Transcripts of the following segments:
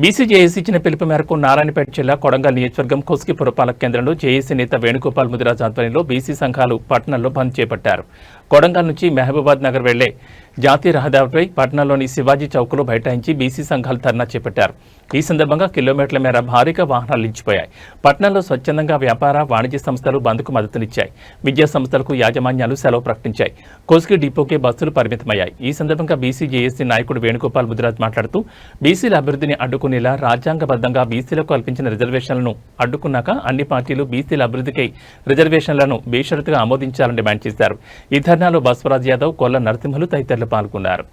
BC JAC ఇచ్చిన పిలుపు మేరకు నారాయణపేట జిల్లా కొడంగల్ నియోజకవర్గం కొస్గి పురపాలక కేంద్రంలో జేఏసీ నేత వేణుగోపాల్ ముదిరాజ్ ఆధ్వర్యంలో బీసీ సంఘాలు పట్టణంలో బంద్ చేపట్టారు. కొడంగల్ నుంచి మహబూబాద్ నగర్ వెళ్లే జాతీయ రహదారిపై పట్టణంలోని శివాజీ చౌక్లో బైఠాయించి బీసీ సంఘాలు ధర్నా చేపట్టారు. ఈ సందర్భంగా కిలోమీటర్ల మేర భారీగా వాహనాలు నిలిచిపోయాయి. పట్టణంలో స్వచ్ఛందంగా వ్యాపార వాణిజ్య సంస్థలు బంద్కు మద్దతునిచ్చాయి. విద్యా సంస్థలకు యాజమాన్యాలు సెలవు ప్రకటించాయి. కొస్గి డిపోకే బస్సులు పరిమితమయ్యాయి. ఈ సందర్భంగా బీసీ జేఏసీ నాయకుడు వేణుగోపాల్ ముదిరాజ్ మాట్లాడుతూ బీసీల అభివృద్ధిని అడ్డుకునేలా రాజ్యాంగబద్ధంగా బీసీలకు కల్పించిన రిజర్వేషన్లను అడ్డుకున్నాక అన్ని పార్టీలు బీసీల అభివృద్ధికై రిజర్వేషన్లను బేషరతుగా ఆమోదించాలని డిమాండ్ చేశారు. ఈ ధర్నాలో బస్వరాజ్ యాదవ్, కొల్ల నరసింహులు తదితరులు పాల్గొన్నారు.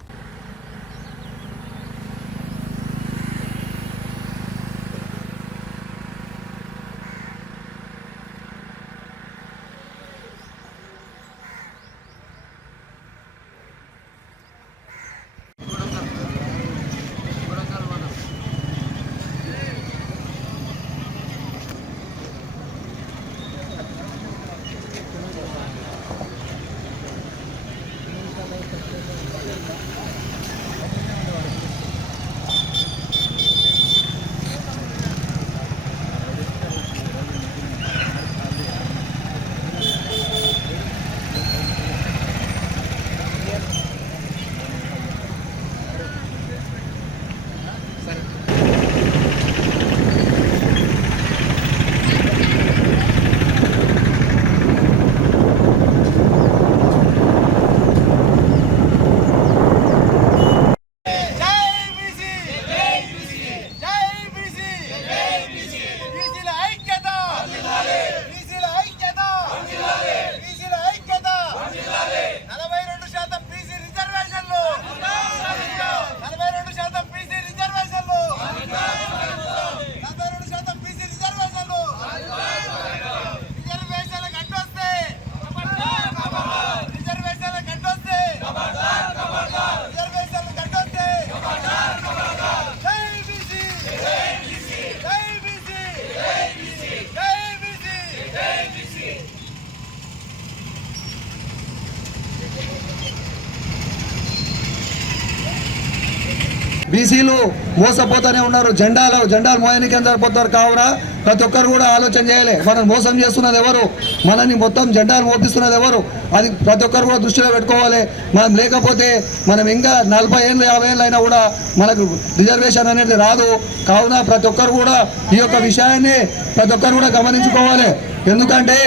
బీసీలు మోసపోతూనే ఉన్నారు. జెండాలు మోయనికి సరిపోతారు. కావున ప్రతి ఒక్కరు కూడా ఆలోచన చేయాలి. మనం మోసం చేస్తున్నది ఎవరు, మనని మొత్తం జెండాలు మోపిస్తున్నది ఎవరు, అది ప్రతి ఒక్కరు కూడా దృష్టిలో పెట్టుకోవాలి. మనం లేకపోతే మనం ఇంకా 40 ఏళ్ళు 50 ఏళ్ళు అయినా కూడా మనకు రిజర్వేషన్ అనేది రాదు. కావున ప్రతి ఒక్కరు కూడా ఈ యొక్క విషయాన్ని ప్రతి ఒక్కరు కూడా గమనించుకోవాలి. ఎందుకంటే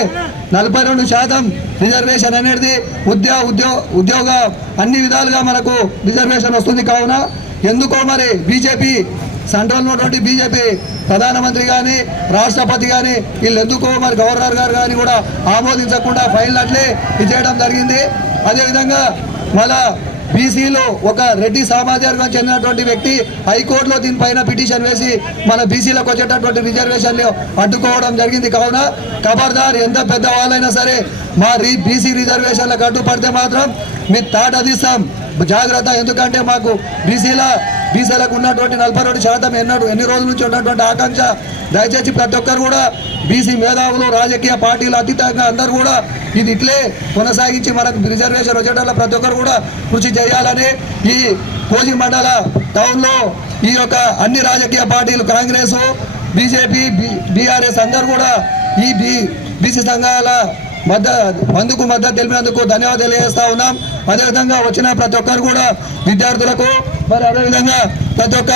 42% రిజర్వేషన్ అనేది ఉద్యోగ అన్ని విధాలుగా మనకు రిజర్వేషన్ వస్తుంది. కావున ఎందుకో మరి బీజేపీ సెంట్రల్ ఉన్నటువంటి బీజేపీ ప్రధానమంత్రి కానీ రాష్ట్రపతి కానీ వీళ్ళు ఎందుకో మరి గవర్నర్ గారు కానీ కూడా ఆమోదించకుండా ఫైల్ అట్లే ఇచ్చేయడం జరిగింది. అదేవిధంగా మళ్ళా బీసీలో ఒక రెడ్డి సమాజానికి చెందినటువంటి వ్యక్తి హైకోర్టులో దీనిపైన పిటిషన్ వేసి మన బీసీలకు వచ్చేటటువంటి రిజర్వేషన్లు అడ్డుకోవడం జరిగింది. కావున ఖబర్దార్, ఎంత పెద్ద వాళ్ళైనా సరే మా బీసీ రిజర్వేషన్లకు అడ్డుపడితే మాత్రం మీ తాట తీస్తాం, జాగ్రత్త. ఎందుకంటే మాకు బీసీలకు ఉన్నటువంటి 42% ఎన్ని రోజుల నుంచి ఉన్నటువంటి ఆకాంక్ష. దయచేసి ప్రతి ఒక్కరు కూడా బీసీ మేధావులు, రాజకీయ పార్టీలు అతీతంగా అందరూ కూడా ఇది ఇట్లే కొనసాగించి మనకు రిజర్వేషన్ వచ్చేటప్పుడు ప్రతి ఒక్కరు కూడా కృషి చేయాలని ఈ కోజి మండల టౌన్లో ఈ యొక్క అన్ని రాజకీయ పార్టీలు కాంగ్రెస్, బీజేపీ, బీఆర్ఎస్ అందరూ కూడా ఈ బీసీ సంఘాల బంధుకు మద్దతు తెలిపినందుకు ధన్యవాదాలు తెలియజేస్తా ఉన్నాం. అదేవిధంగా వచ్చిన ప్రతి ఒక్కరు కూడా విద్యార్థులకు మరి అదేవిధంగా ప్రతి ఒక్క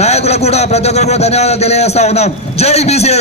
నాయకులకు కూడా ప్రతి ఒక్కరు కూడా ధన్యవాదాలు తెలియజేస్తా ఉన్నాం. జై బీసీ.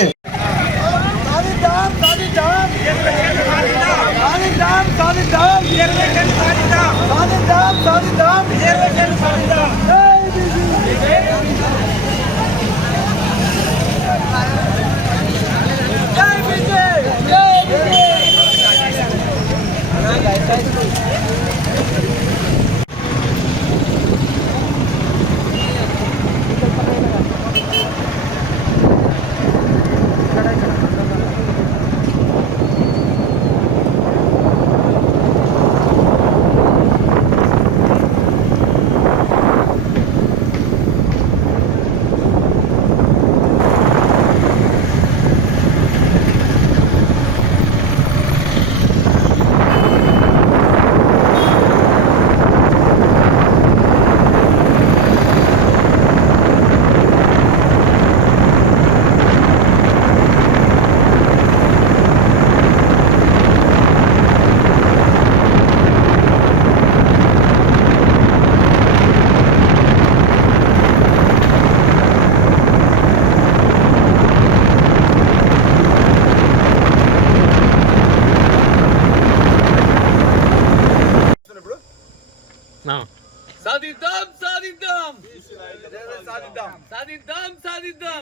సాధిద్దాం సాధిద్దాం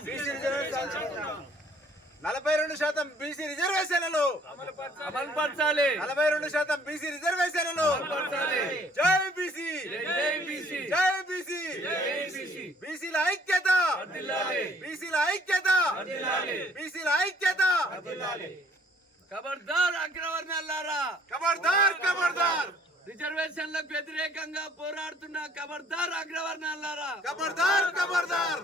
42% బీసీ రిజర్వేషన్లు అమలుపరచాలి 42% బీసీ రిజర్వేషన్లు జై బీసీ జై బీసీ జై బీసీ జై బీసీ బీసీల ఐక్యత బీసీల ఐక్యత బీసీల ఐక్యత ఖబర్దార్ అగ్రవర్ణాలారా ఖబర్దార్ ఖబర్దార్ రిజర్వేషన్లకు వ్యతిరేకంగా పోరాడుతున్న ఖబర్దార్ అగ్రవర్ణాలారా ఖబర్దార్ ఖబర్దార్